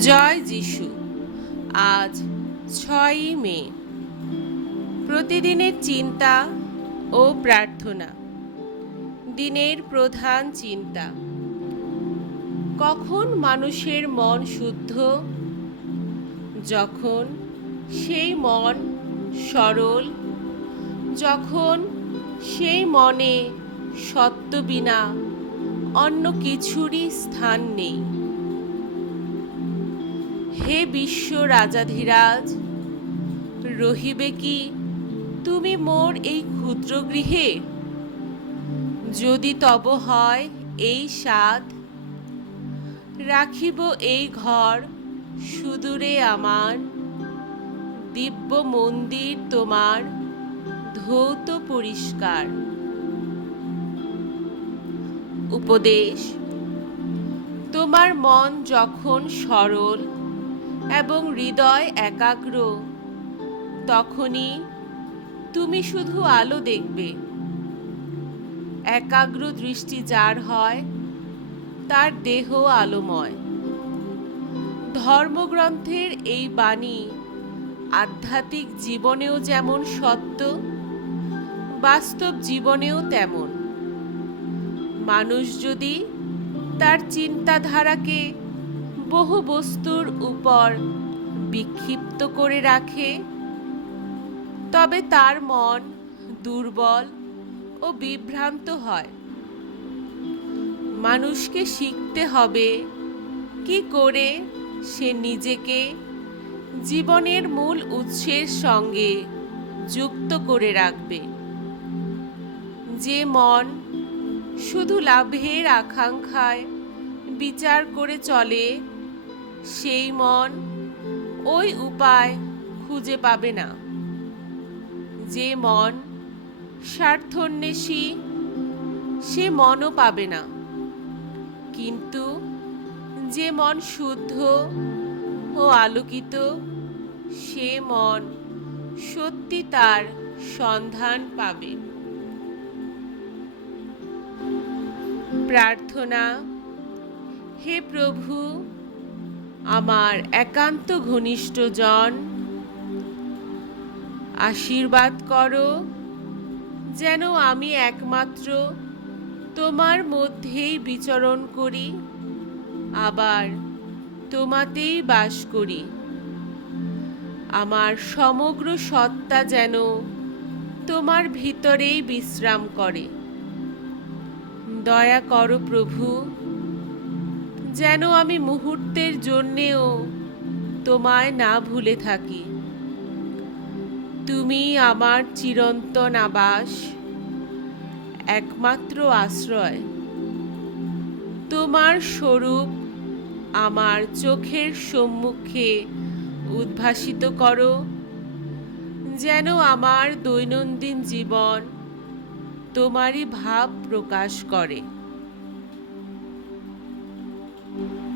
জয় যিশু। আজ ছয়ই মে। প্রতিদিনের চিন্তা ও প্রার্থনা। দিনের প্রধান চিন্তা। কখন মানুষের মন শুদ্ধ? যখন সেই মন সরল। যখন সেই মনে সত্য বিনা অন্য কিছুরই স্থান নেই। হে বিশ্ব রাজাধিরাজ, রহিবে কি তুমি মোর এই ক্ষুদ্র গৃহে? যদি তব হয় এই স্বাদ রাখিব এই ঘর সুদূরে আমার, দিব্য মন্দির তোমার ধৌত পরিষ্কার। উপদেশ, তোমার মন যখন সরল এবং হৃদয় একাগ্র। তখনই তুমি শুধু আলো দেখবে। একাগ্র দৃষ্টি যার হয়, তার দেহ আলোময়। ধর্মগ্রন্থের এই বাণী আধ্যাত্মিক জীবনেও যেমন সত্য, বাস্তব জীবনেও তেমন। মানুষ যদি তার চিন্তাধারাকে বহু বস্তুর উপর বিক্ষিপ্ত করে রাখে। তবে তার মন দুর্বল ও বিভ্রান্ত হয়। মানুষকে শিখতে হবে কি করে সে নিজেকে জীবনের মূল উৎসের সঙ্গে যুক্ত করে রাখবে। যে মন শুধু লাভের আকাঙ্ক্ষায় বিচার করে চলে সেই মন ওই উপায় খুঁজে পাবে না। যে মন স্বার্থন্বেষী, সে মনও পাবে না। কিন্তু যে মন শুদ্ধ ও আলোকিত, সে মন সত্যি তার সন্ধান পাবে। প্রার্থনা, হে প্রভু আমার একান্ত ঘনিষ্ঠ জন। আশীর্বাদ করো, যেন আমি একমাত্র তোমার মধ্যেই বিচরণ করি, আবার তোমাতেই বাস করি। আমার সমগ্র সত্তা যেন তোমার ভিতরেই বিশ্রাম করে। দয়া করো প্রভু। যেন আমি মুহূর্তের জন্যেও তোমায় না ভুলে থাকি। তুমি আমার চিরন্তন আবাস, একমাত্র আশ্রয়। তোমার স্বরূপ আমার চোখের সম্মুখে উদ্ভাসিত করো, যেন আমার দৈনন্দিন জীবন তোমারই ভাব প্রকাশ করে। Thank you.